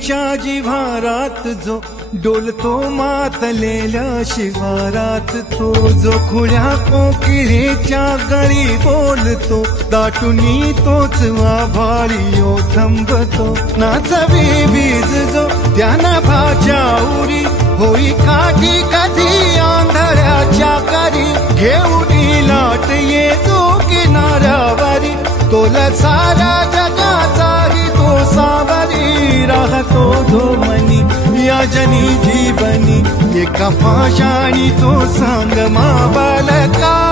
वाघिणीच्या जिव्हारात जो डोलतो मातलेल्या शिवारात, तो जो खुल्या कोकिळेच्या गळी बोलतो, दाटुनी तोच आभाळी ओथंबतो. नाचवी वीज जो त्या नभाच्या उरी, होई काठी कधी आंधळ्याच्या करी, घेऊनी लाट येतो किनाऱ्यावरी, तोला सारा जगाचाही तो सावरी, राहतो धोमनी या जनी जीवनी, एका पाशाणी तो सांग मा बालका.